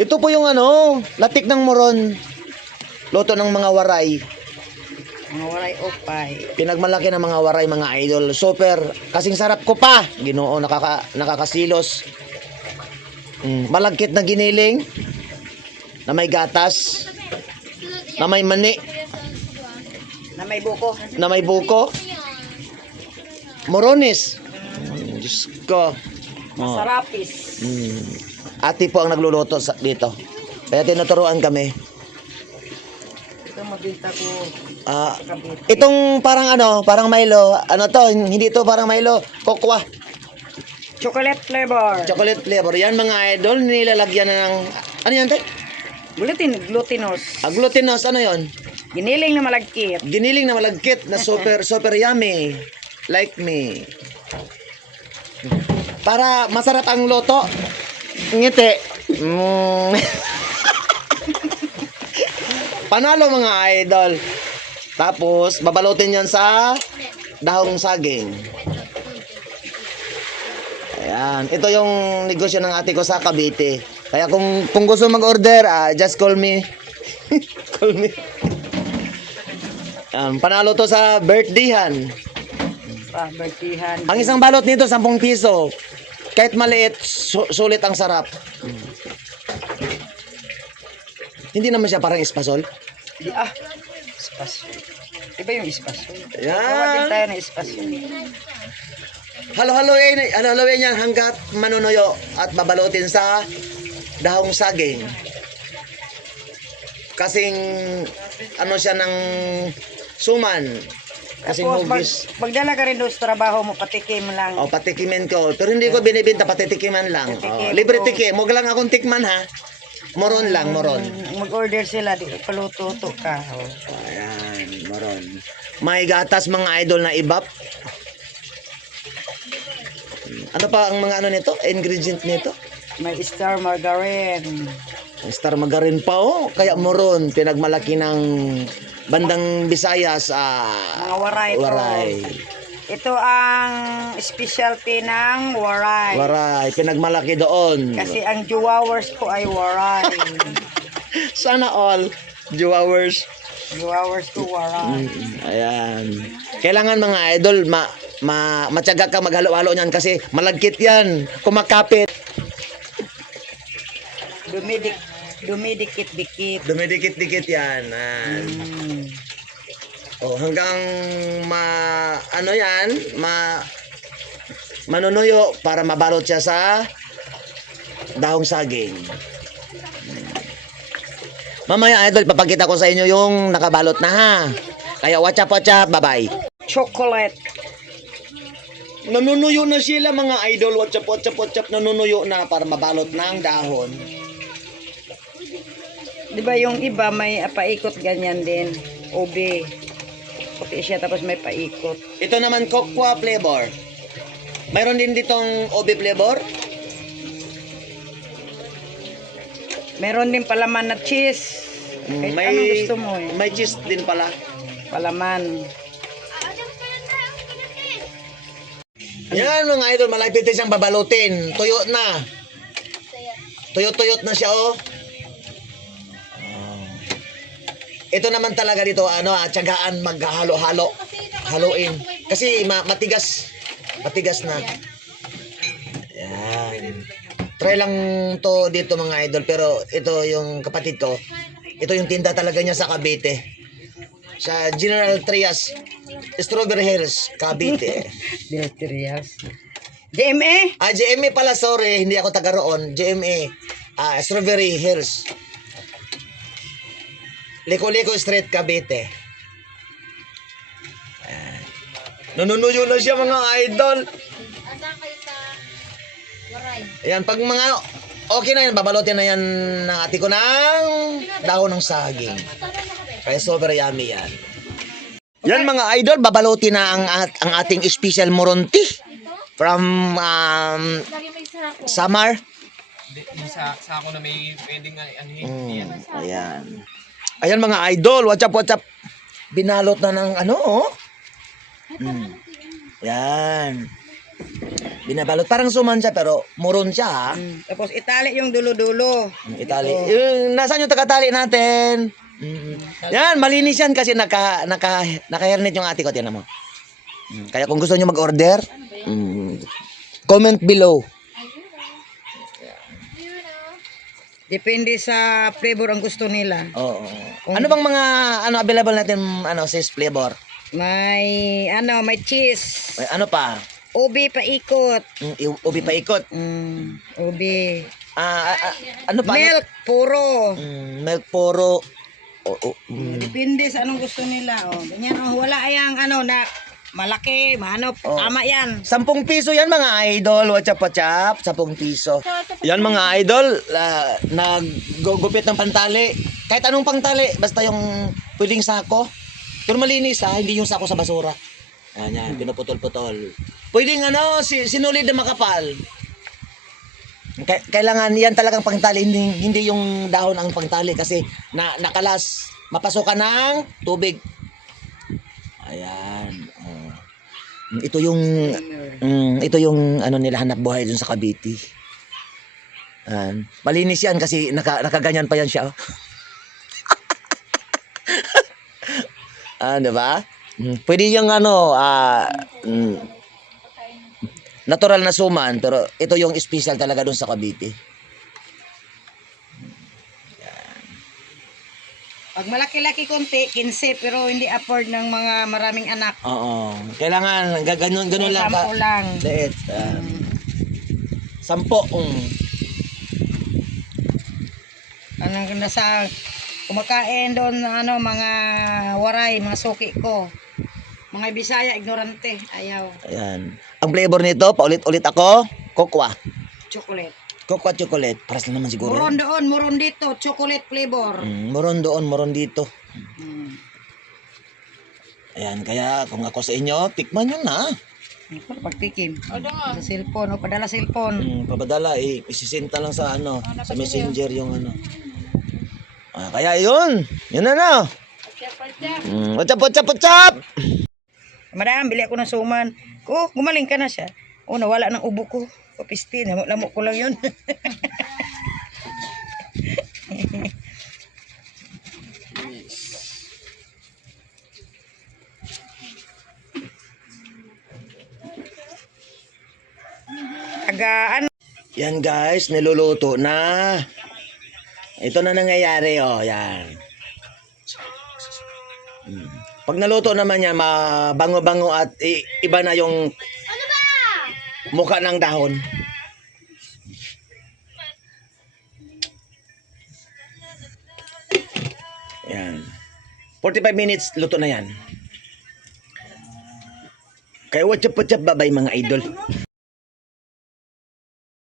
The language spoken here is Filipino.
Ito po yung latik ng moron. Loto ng mga waray. Mga waray opay. Pinagmalaki ng mga waray, mga idol. Super. Kasing sarap ko pa. Ginoo, nakakasilos. Malagkit na giniling. Na may gatas. Na may mani. Na may buko. Na may buko. Morones. Diyos ko. Masarapis. Ate po ang nagluluto dito. Kaya tinuturuan kami. Ito mabita ko. Cavite. Itong parang Milo. Ano to? Hindi to parang Milo. Kokwa. Chocolate flavor. Chocolate flavor. Yan mga idol. Nilalagyan na ng... Ano yan, te? Glutinous. Glutinous. Ano yon? Giniling na malagkit. Giniling na malagkit na super yummy. Like me. Para masarap ang loto. Ngiti. Panalo mga idol. Tapos, babalutin yan sa dahong saging. Ayan. Ito yung negosyo ng ate ko sa Cavite. Kaya kung gusto mag-order, just call me. Call me. Panalo to sa birthdayhan. Birthdayhan. Ang isang balot nito, 10 piso. Kahit maliit, sulit ang sarap. Hindi naman siya parang espasol. Espasol. Iba yung espasol. Ayan. Gawa din tayo ng espasol. Halo-haloin yan hanggat manunuyo at babalutin sa dahong saging. Kasing siya ng suman. Kasing Tapos hugis. magdala ka rin doon sa trabaho mo, patikim lang. Patikimin ko. Pero hindi ko binibenta, patitikiman lang. Patikim Libre ko. tikim. Huwag lang akong tikman ha. Moron lang, moron. Mag-order sila, di paluto ka. Ayan, moron. May gatas mga idol na ibap. Ano pa ang mga nito? Ingredient nito? May star margarine. Star margarine pa kaya moron. Pinagmalaki ng bandang Visayas. Mga waray. Waray. Ito ang specialty ng waray. Waray. Pinagmalaki doon. Kasi ang Juwawers ko ay waray. Sana all. Juwawers. Juwawers ko waray. Ayan. Kailangan mga idol, matyaga ka maghalo-halo niyan kasi malagkit yan. Kumakapit. Dumidikit-dikit. Dumidikit-dikit yan. Hanggang manunuyo para mabalot siya sa dahong saging. Mamaya idol, papakita ko sa inyo yung nakabalot na ha. Kaya watch up, bye-bye. Chocolate. Nanunuyo na sila mga idol, watch up, nanunuyo na para mabalot ng dahon. Di ba yung iba may paikot ganyan din? Ube. Puti siya tapos may paikot. Ito naman kokwa flavor. Mayroon din ditong obe flavor. Meron din palaman na cheese. Kahit anong gusto mo eh. May cheese din pala. Palaman. Yan mga idol, malapit na siyang babalutin. Tuyo na. Tuyot na siya Ito naman talaga dito, tiyagaan maghalo-halo. Haluin. Kasi matigas. Matigas na. Yan. Try lang to dito mga idol. Pero ito yung kapatid ko. Ito yung tinda talaga niya sa Cavite. Sa General Trias. Strawberry Hills, Cavite. Trias. GMA? GMA pala, sorry. Hindi ako taga roon. GMA. Strawberry Hills. Liko-Liko Street, Cavite. Nanunuyo na siya mga idol. Ayan, pag mga okay na yan, babalotin na yan ng ate ko ng dahon ng saging. Kaya super yummy yan. Yan mga idol, babalotin na ang ating special moronti from Samar. Sa ako na may pwedeng yan. Ayan. Ayan mga idol, watch up. Binalot na ng Yan. Binabalot. Parang suman siya pero muron siya ha. Tapos itali yung dulo-dulo. Itali. Yung, nasaan yung tagatali natin? Yan, malinis yan kasi naka-hairnet yung ate ko. Tiyan mo. Kaya kung gusto nyo mag-order, comment below. Depende sa flavor ang gusto nila. Oo. Ano bang mga available natin sis flavor? May may cheese. May ano pa? Ubi paikot. Ubi pa ikot. Ubi. Ano pa? Milk puro. Milk puro. Depende sa anong gusto nila. Ganyan wala ayang na malaki, tama yan. 10 piso yan mga idol. What's up? 10 piso. Yan mga idol. Naggugupit ng pantali. Kahit anong pantali. Basta yung pwedeng sako. Pero malinis hindi yung sako sa basura. Yan, pinuputol-putol. Pwedeng sinulid na makapal. Kailangan yan talagang pangtali, hindi yung dahon ang pangtali kasi nakalas, mapasukan ng tubig. Ayan. Ito yung nila hanap buhay dun sa Cavite. Malinis yan kasi nakaganyan pa yan siya. Diba? Pwede yung natural na suman pero ito yung special talaga dun sa Cavite. Pag malaki-laki konti, 15 pero hindi afford ng mga maraming anak. Oo. Kailangan ganun lang ka. 10 lang. Liit. 10. Anong nasa kumakain doon mga waray, mga suki ko. Mga Bisaya, ignorante. Ayaw. Ayan. Ang flavor nito, paulit-ulit ako, kokwa. Chocolate. Kokwa chocolate. Paras lang naman siguro. Muron doon, muron dito. Chocolate flavor. Moron doon, moron dito. Ayan, kaya kung ako sa inyo, tikman nyo na. Pagtikim. Sa cellphone, padala cellphone. Papadala, isisinta lang sa sa messenger yung kaya yun na. What's up? Madam, bili ako ng suman. Gumaling ka na siya. Nawala ng ubo ko. Papisti, lamok ko lang yun. Tagaan. Yan guys, niluluto na. Ito na nangyayari, yan. Pag naluto naman yan, mabango-bango at iba na yung mukha ng dahon. Yan. 45 minutes, luto na yan. Kaya what's up, bye-bye mga idol.